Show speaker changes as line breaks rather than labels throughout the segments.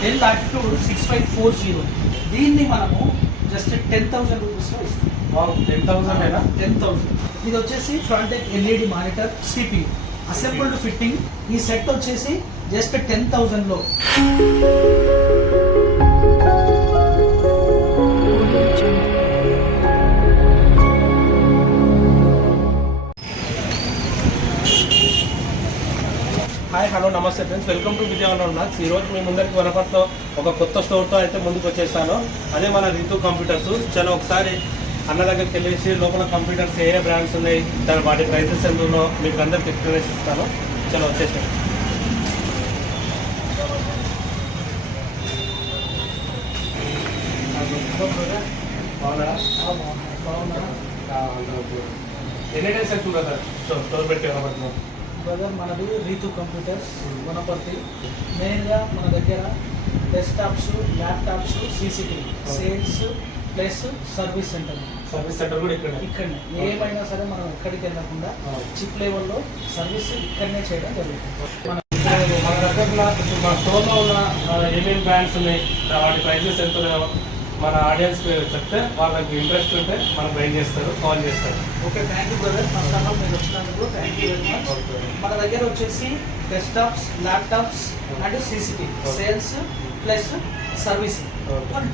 Dell latitude six five four zero దీన్ని మనము just ten thousand రూపీస్లో ఇస్తాం.
టెన్ థౌసండ్ అయినా
టెన్ థౌసండ్ ఇది వచ్చేసి front LED monitor CPU assembled fitting ఈ సెట్ వచ్చేసి జస్ట్ టెన్ థౌసండ్లో
నమస్తే ఫ్రెండ్స్ వెల్కమ్ టు విజయవాడ ఉన్నాక్స్ ఈ రోజు మీ ముందరికి వనపర్తిలో ఒక కొత్త స్టోర్తో అయితే ముందుకు వచ్చేసాను అదే మన రితు కంప్యూటర్స్. చలో ఒకసారి అన్న దగ్గరికి వెళ్ళేసి లోపల కంప్యూటర్స్ ఏ ఏ బ్రాండ్స్ ఉన్నాయి దాని వాటి ప్రైసెస్ ఎంత ఉన్నో మీకు అందరికి ఎక్స్ప్లెనేషన్ ఇస్తాను. చలో వచ్చేసాను ఎన్ని డేస్ అవుతుంది కదా స్టోర్ స్టోర్ పెట్టి వనపర్తిలో.
బ్రదర్ మనది రీతు కంప్యూటర్స్ వనపర్తి. మెయిన్గా మన దగ్గర desktops laptops CCTV sales plus service center
service center కూడా ఇక్కడ.
ఇక్కడనే. ఏమైనా సరే మనం ఎక్కడికి వెళ్ళకుండా చిప్ లెవెల్లో సర్వీస్ ఇక్కడనే చేయడం జరుగుతుంది. మన
మన దగ్గర మన స్టోర్లో ఉన్న ఏమేమి బ్రాండ్స్ ఉన్నాయి? వాటి ప్రైజెస్ ఎంత మన ఆడియన్స్ చెప్తే వాళ్ళకి ఇంట్రెస్ట్ ఉంటే మనం బై చేస్తారు కాల్ చేస్తారు.
Okay thank you brother first of all మీరు వచ్చినందుకు థ్యాంక్ యూ వెరీ మచ్ మన దగ్గర వచ్చేసి desktops laptops and CCTV
Okay.
Sales plus servicing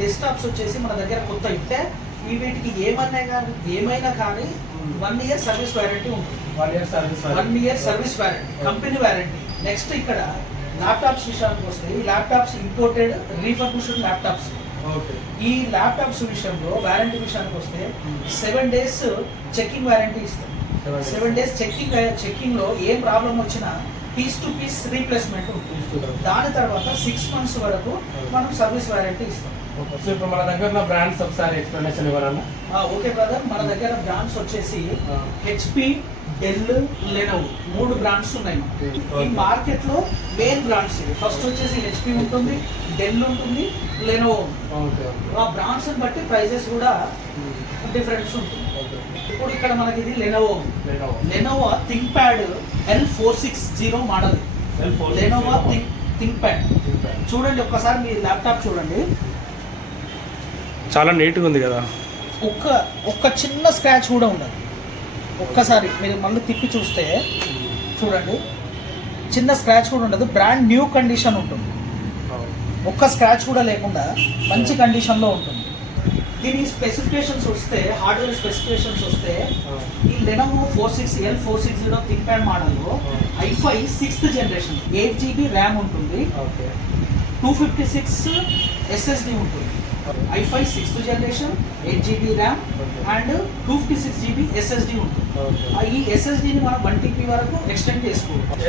desktops వచ్చేసి మన దగ్గర కొత్త ఇస్తే ఈ వీటికి ఏమన్నా కానీ ఏమైనా కానీ. వన్ ఇయర్ సర్వీస్ వారంటీ ఉంటుంది.
One year service
one year service warranty company warranty next ఇక్కడ ల్యాప్టాప్స్ విషయానికి వస్తే ఈ ల్యాప్టాప్స్ ఇంపోర్టెడ్ రీఫర్బిష్డ్ ల్యాప్టాప్స్ ఈ ల్యాప్టాప్స్ విషయంలో వారంటీ విషయానికి వస్తే సెవెన్ డేస్ చెకింగ్ వారంటీ ఇస్తాం. Seven days. చెకింగ్ చెకింగ్లో ఏం ప్రాబ్లం వచ్చినా పీస్ టు పీస్ రీప్లేస్మెంట్ దాని తర్వాత సిక్స్ మంత్స్ వరకు మనం సర్వీస్ వారంటీ ఇస్తాం.
సో ఇప్పుడు మన దగ్గర బ్రాండ్స్ ఒకసారి ఎక్స్ప్లెనేషన్ ఇవ్వరన్నా
ఆ, ఓకే బ్రదర్. మన దగ్గర బ్రాండ్స్ వచ్చేసి హెచ్పి డెల్ లెనోవ్ మూడు బ్రాండ్స్ ఉన్నాయి. ఈ. మార్కెట్లో మెయిన్ బ్రాండ్స్ ఫస్ట్ వచ్చేసి హెచ్పి ఉంటుంది డెల్ ఉంటుంది లెనోవో ఆ బ్రాండ్స్ బట్టి ప్రైజెస్ కూడా డిఫరెన్స్ ఉంటుంది. ఇప్పుడు ఇక్కడ మనకి ఇది Lenovo. Lenovo. ThinkPad L four six zero model. Lenovo think ThinkPad చూడండి ఒక్కసారి మీ ల్యాప్టాప్ చూడండి.
చాలా నీట్గా ఉంది కదా.
ఒక్క ఒక్క చిన్న స్క్రాచ్ కూడా ఉండదు. ఒక్కసారి మీరు మళ్ళీ తిప్పి చూస్తే చూడండి. చిన్న స్క్రాచ్ కూడా ఉండదు. బ్రాండ్ న్యూ కండిషన్ ఉంటుంది. ఒక్క స్క్రాచ్ కూడా లేకుండా మంచి కండిషన్లో ఉంటుంది. దీని స్పెసిఫికేషన్స్ వస్తే హార్డ్వేర్ స్పెసిఫికేషన్స్ వస్తే ఈ Lenovo four six L four six zero ThinkPad మోడల్లో i five sixth generation eight GB RAM ఉంటుంది. టూ ఫిఫ్టీ సిక్స్ ఎస్ఎస్డి ఉంటుంది. I five sixth generation eight GB RAM and two fifty six GB SSD ఉంటుంది. ఈ ఎస్ఎస్డిని మనం one TB వరకు extend చేసుకోవచ్చు.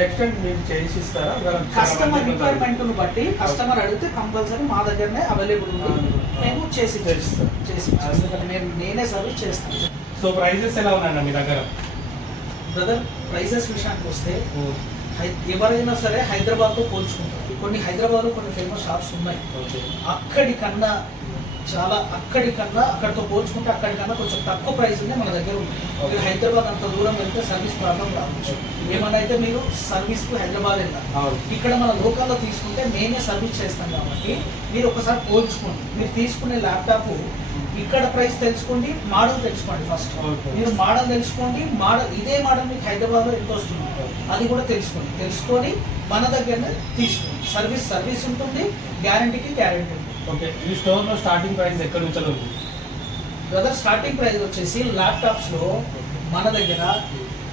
Customer రిక్వైర్మెంట్ను బట్టి కస్టమర్ అడిగితే కంపల్సరీ మా దగ్గరనే అవైలబుల్ ఉంది. మేము చేసి. చేసి. నేను నేనే సర్వీస్ చేస్తాను.
సో ప్రైజెస్ ఎలా ఉన్నాయండి మీ దగ్గర?
బ్రదర్ ప్రైసెస్ విషయానికి వస్తే హై- ఎవరైనా సరే హైదరాబాద్తో పోల్చుకుంటారు. కొన్ని హైదరాబాద్లో కొన్ని ఫేమస్ షాప్స్ ఉన్నాయి. అక్కడికన్నా చాలా అక్కడికన్నా అక్కడితో పోల్చుకుంటే అక్కడికన్నా కొంచెం తక్కువ ప్రైస్ ఉంది మన దగ్గర ఉంది మీరు హైదరాబాద్ అంత దూరం వెళ్తే సర్వీస్ ప్రాబ్లం రావచ్చు. ఏమన్నా అయితే మీరు సర్వీస్కు హైదరాబాద్ వెళ్ళాలి.
అవును.
ఇక్కడ మన లోకల్లో తీసుకుంటే మేమే సర్వీస్ చేస్తాం కాబట్టి మీరు ఒకసారి పోల్చుకోండి. మీరు తీసుకునే ల్యాప్టాప్ ఇక్కడ ప్రైస్ తెలుసుకోండి మోడల్ తెలుసుకోండి ఫస్ట్. మీరు మోడల్ తెలుసుకోండి మోడల్ ఇదే మోడల్ మీకు హైదరాబాద్లో ఎంత వస్తుంది? అది కూడా తెలుసుకోండి తెలుసుకొని మన దగ్గరనే తీసుకోండి. సర్వీస్ సర్వీస్ ఉంటుంది గ్యారంటీకి గ్యారంటీ ఉంటుంది.
ఓకే ఈ స్టోర్లో స్టార్టింగ్ ప్రైస్ ఎక్కడ నుంచి ఉంది
బ్రదర్ స్టార్టింగ్ ప్రైస్ వచ్చేసి ల్యాప్టాప్స్లో మన దగ్గర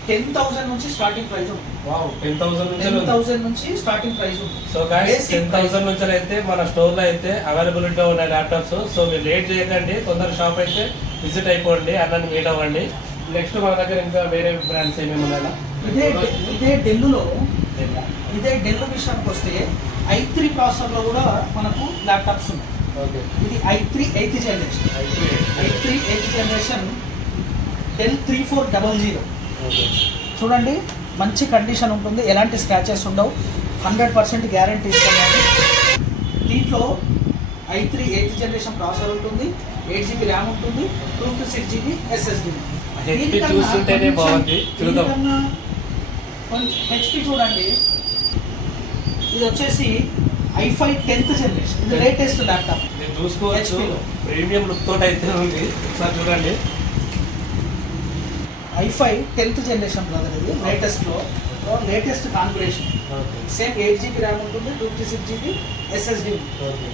టెన్ థౌసండ్ నుంచి starting price
wow ten thousand నుంచి
టెన్ థౌసండ్ నుంచి starting price
so guys ten thousand నుంచి అయితే మన స్టోర్లో అయితే అవైలబిలిటీ ఉన్నాయి ల్యాప్టాప్స్ సో మీరు లేట్ చేయకండి తొందర షాప్ అయితే విజిట్ అయిపోండి అన్నని మీట్ అవ్వండి. నెక్స్ట్ మన దగ్గర ఇంకా వేరే బ్రాండ్స్ ఏమేమి ఉన్నాయా
ఇదే ఇదే డెల్లులో ఇదే డెల్ విషయానికి వస్తే ఐ త్రీ ప్రాసెసర్లో కూడా మనకు ల్యాప్టాప్స్ ఉన్నాయి.
ఓకే.
ఇది i three eighth generation. I three eighth generation Dell three four double zero.
Okay.
చూడండి మంచి కండిషన్ ఉంటుంది. ఎలాంటి స్క్రాచెస్ ఉండవు. హండ్రెడ్ పర్సెంట్ గ్యారంటీ ఇస్తున్నాను దీంట్లో i three eighth generation processor ఉంటుంది. ఎయిట్ జీబీ ర్యామ్ ఉంటుంది. Two two six GB SSD
HP చూస్తుంటేనే బాగుంది. చూద్దాం.
హెచ్పి చూడండి. ఇది వచ్చేసి ఐఫై టెన్త్ జనరేషన్. ఇది లేటెస్ట్ ల్యాప్టాప్
ఇది చూసుకోవచ్చు. ప్రీమియం లుక్ తోటి అయితే ఉంది. సార్ చూడండి.
ఐఫై టెన్త్ జనరేషన్ బ్రదర్ ఇది లేటెస్ట్లో latest configuration same eight GB RAM ఉంటుంది two fifty six GB SSD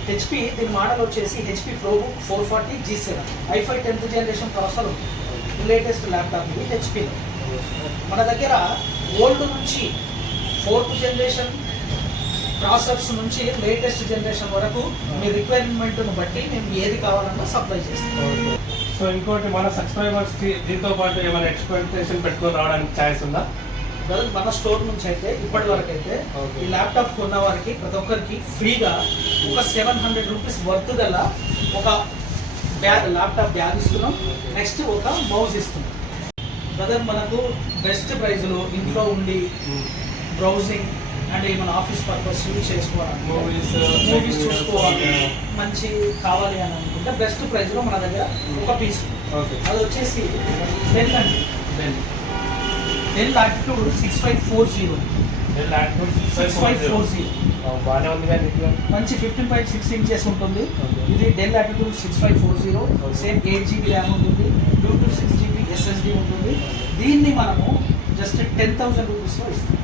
HP దీని మోడల్ వచ్చేసి HP ProBook four forty G seven i five tenth generation processor ఉంటుంది లేటెస్ట్ ల్యాప్టాప్ ఇది హెచ్పిలో మన దగ్గర ఓల్డ్ నుంచి ఫోర్త్ జనరేషన్ ప్రాసెసర్స్ నుంచి లేటెస్ట్ జనరేషన్ వరకు మీ రిక్వైర్మెంట్ను బట్టి మేము ఏది కావాలన్నా సప్లై చేస్తాం.
సో ఇంకోటి మన సబ్స్క్రైబర్స్కి దీంతో పాటు ఏమైనా ఎక్స్పెక్టేషన్ పెట్టుకొని రావడానికి ఛాయిస్ ఉందా?
మన స్టోర్ నుంచి అయితే ఇప్పటి వరకు అయితే. ఈ ల్యాప్టాప్ కొన్న వారికి ప్రతి ఒక్కరికి ఫ్రీగా ఒక సెవెన్ హండ్రెడ్ రూపీస్ వర్త్ గల ఒక బ్యాగ్ ల్యాప్టాప్ బ్యాగ్ ఇస్తున్నాం. నెక్స్ట్ ఒక మౌస్ ఇస్తున్నాం. బ్రదర్ మనకు బెస్ట్ ప్రైజ్లో ఇంట్లో ఉండి బ్రౌజింగ్ అండ్ ఏమైనా ఆఫీస్ పర్పస్ యూజ్ చేసుకోవాలి మూవీస్
uh,
చూసుకోవాలి. మంచి కావాలి అని అనుకుంటే బెస్ట్ ప్రైస్లో మన దగ్గర ఒక పీస్.
ఓకే.
అది వచ్చేసి డెల్ అండి. Dell latitude six five four zero. Six five four zero.
బాగానే ఉంది కానీ
మంచి ఫిఫ్టీన్ పాయింట్ సిక్స్ ఇంచెస్ ఉంటుంది. ఇది Dell latitude six five four zero. Same eight GB RAM ఉంటుంది. Two two six GB SSD ఉంటుంది. దీన్ని మనము జస్ట్ టెన్ థౌసండ్ రూపీస్లో ఇస్తాం.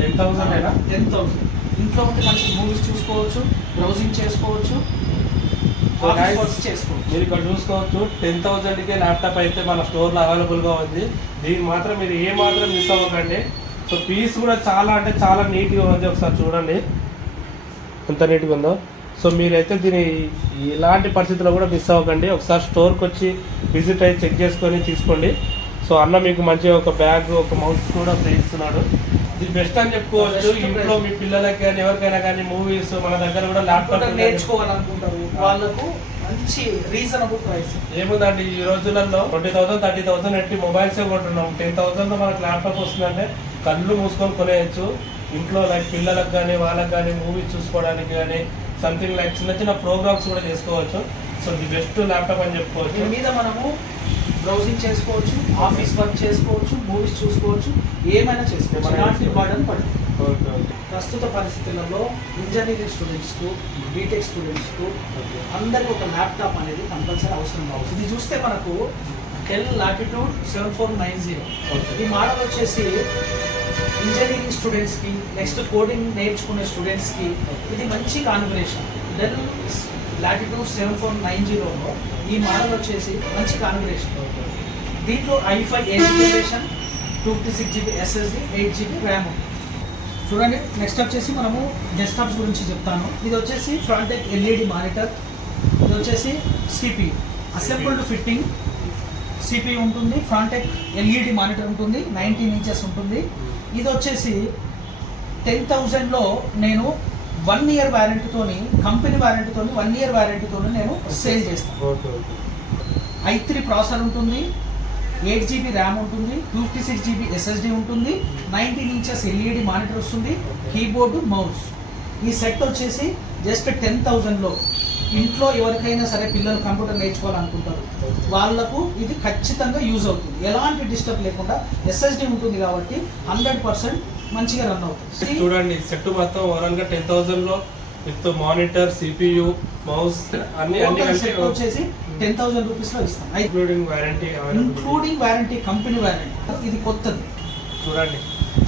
టెన్ థౌసండ్ అయినా
టెన్ థౌసండ్ ఇంట్లో ఉంటే మంచి మూవీస్ చూసుకోవచ్చు బ్రౌజింగ్ చేసుకోవచ్చు
మీరు ఇక్కడ చూసుకోవచ్చు టెన్ థౌసండ్కే ల్యాప్టాప్ అయితే మన స్టోర్లో అవైలబుల్గా ఉంది. దీన్ని మాత్రం మీరు ఏ మాత్రం మిస్ అవ్వకండి. సో పీస్ కూడా చాలా అంటే చాలా నీట్గా ఉంది. ఒకసారి చూడండి. ఎంత నీట్గా ఉందో. సో మీరైతే దీని ఇలాంటి పరిస్థితుల్లో కూడా మిస్ అవ్వకండి. ఒకసారి స్టోర్కి వచ్చి విజిట్ అయ్యి చెక్ చేసుకొని తీసుకోండి. సో అన్న మీకు మంచిగా ఒక బ్యాగ్ ఒక మౌస్ కూడా ఫ్రీ ఇస్తున్నాడు. ఇది బెస్ట్ అని చెప్పుకోవచ్చు. ఇంట్లో మీ పిల్లలకి కానీ ఎవరికైనా కానీ మూవీస్ మన దగ్గర కూడా ల్యాప్టాప్
నేర్చుకోవాలనుకుంటారు. వాళ్ళకు మంచి రీజనబుల్ ప్రైస్
ఏముందండి ఈ రోజులలో ట్వంటీ థౌసండ్ థర్టీ థౌసండ్ ఎట్టి మొబైల్స్ కొంటున్నాం. టెన్ థౌసండ్ మనకు ల్యాప్టాప్ వస్తుందంటే కళ్ళు మూసుకొని కొనేయచ్చు. ఇంట్లో లైక్ పిల్లలకు కానీ వాళ్ళకి కానీ మూవీస్ చూసుకోవడానికి కానీ సంథింగ్ లైక్ చిన్న చిన్న ప్రోగ్రామ్స్ కూడా చేసుకోవచ్చు. సో ది బెస్ట్ ల్యాప్టాప్ అని చెప్పుకోవచ్చు.
దీని మీద మనము బ్రౌజింగ్ చేసుకోవచ్చు ఆఫీస్ వర్క్ చేసుకోవచ్చు మూవీస్ చూసుకోవచ్చు ఏమైనా చేసుకోవచ్చు. పడదు.
Okay okay.
ప్రస్తుత పరిస్థితులలో ఇంజనీరింగ్ స్టూడెంట్స్కు బీటెక్ స్టూడెంట్స్కు అందరికి ఒక ల్యాప్టాప్ అనేది కంపల్సరీ అవసరం కావచ్చు. ఇది చూస్తే మనకు Dell latitude seven four nine zero. ఈ మోడల్ వచ్చేసి ఇంజనీరింగ్ స్టూడెంట్స్కి నెక్స్ట్ కోడింగ్ నేర్చుకునే స్టూడెంట్స్కి ఇది మంచి configuration. Dell latitude seven four nine జీరోలో ఈ మోడల్ వచ్చేసి మంచి కాన్ఫిగరేషన్. దీంట్లో i five eight generation two fifty six GB SSD eight GB RAM. చూడండి నెక్స్ట్ వచ్చేసి మనము డెస్క్టాప్స్ గురించి చెప్తాను. ఇది వచ్చేసి ఫ్రంట్ ఎల్ఈడి మానిటర్. ఇది వచ్చేసి సిపి అసెంబుల్డ్ ఫిట్టింగ్ సిపి ఉంటుంది ఫ్రంట్ ఎక్ ఎల్ఈడి మానిటర్ ఉంటుంది నైన్టీన్ ఇంచెస్ ఉంటుంది. ఇది వచ్చేసి టెన్ థౌజండ్లో నేను వన్ ఇయర్ వ్యారంటీతోని కంపెనీ వ్యారంటీతోని వన్ ఇయర్ వ్యారంటీతోని నేను సేల్ చేస్తాను. ఐ త్రీ ప్రాసెసర్ ఉంటుంది ఎయిట్ జీబీ ర్యామ్ ఉంటుంది two fifty six GB SSD ఉంటుంది నైన్టీన్ ఇంచెస్ ఎల్ఈడి మానిటర్ వస్తుంది కీబోర్డు మౌస్ ఈ సెట్ వచ్చేసి జస్ట్ టెన్ థౌజండ్లో ఇంట్లో ఎవరికైనా సరే పిల్లలు కంప్యూటర్ నేర్చుకోవాలనుకుంటారు వాళ్ళకు ఇది ఖచ్చితంగా యూజ్ అవుతుంది. ఎలాంటి డిస్టర్బ్ లేకుండా ఎస్ఎస్డి ఉంటుంది కాబట్టి హండ్రెడ్ పర్సెంట్ మంచిగా రన్ అవుతుంది.
చూడండి సెట్ మొత్తం ఓవరాల్గా టెన్ థౌసండ్లో విత్ మానిటర్ సిపియు మౌస్ అన్ని
వచ్చేసి టెన్ థౌసండ్ రూపీస్లో ఇస్తాం.
Including warranty
including warranty company warranty ఇది కొత్తది.
చూడండి.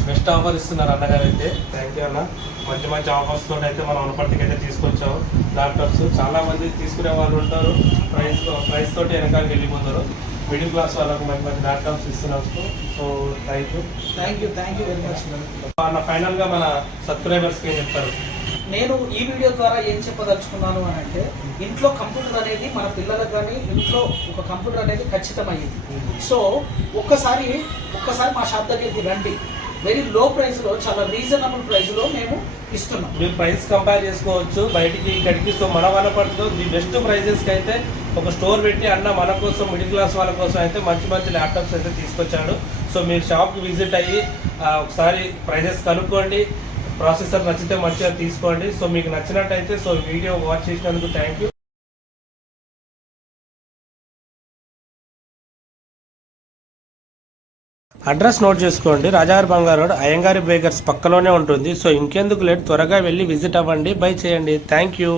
బెస్ట్ ఆఫర్ ఇస్తున్నారు అన్నగారు అయితే. థ్యాంక్ యూ అన్న. మంచి మంచి ఆఫర్స్ తోటి అయితే మనం వనపర్తికి అయితే తీసుకొచ్చాము. ల్యాప్టాప్స్ చాలా మంది తీసుకునే వాళ్ళు ఉంటారు. ప్రైస్ ప్రైస్ తోటి వెనకాలకి వెళ్ళిపోతారు. మిడిల్ క్లాస్ వాళ్ళకు మంచి మంచి ల్యాప్టాప్స్ ఇస్తున్నారు so thank you
thank you thank you very much
అన్న ఫైనల్గా మన సబ్స్క్రైబర్స్కి ఏం చెప్తారు?
నేను ఈ వీడియో ద్వారా ఏం చెప్పదలుచుకున్నాను అని అంటే ఇంట్లో కంప్యూటర్ అనేది మన పిల్లలకు కానీ ఇంట్లో ఒక కంప్యూటర్ అనేది ఖచ్చితమైంది సో ఒక్కసారి ఒక్కసారి మా షాప్ దగ్గరికి రండి. వెరీ లో ప్రైస్లో చాలా రీజనబుల్ ప్రైస్లో మేము ఇస్తున్నాం.
మీరు ప్రైస్ కంపేర్ చేసుకోవచ్చు బయటికి ఇక్కడికి. సో మన పడుతుందో. ది బెస్ట్ ప్రైజెస్కి అయితే ఒక స్టోర్ పెట్టి అన్న మన కోసం మిడిల్ క్లాస్ వాళ్ళ కోసం అయితే మంచి మంచి ల్యాప్టాప్స్ అయితే తీసుకొచ్చాడు. సో మీరు షాప్కి విజిట్ అయ్యి ఒకసారి ప్రైజెస్ కనుక్కోండి. ప్రాసెసర్ నచ్చితే మంచిగా తీసుకోండి. సో మీకు నచ్చినట్టయితే సో వీడియో వాచ్ చేసినందుకు థ్యాంక్ యూ అడ్రస్ నోట్ చేసుకోండి. రాజాగారి బంగారు రోడ్ అయ్యంగారి బేకర్స్ పక్కలోనే ఉంటుంది. సో ఇంకెందుకు లేట్? త్వరగా వెళ్ళి విజిట్ అవ్వండి. బై చేయండి. Thank you.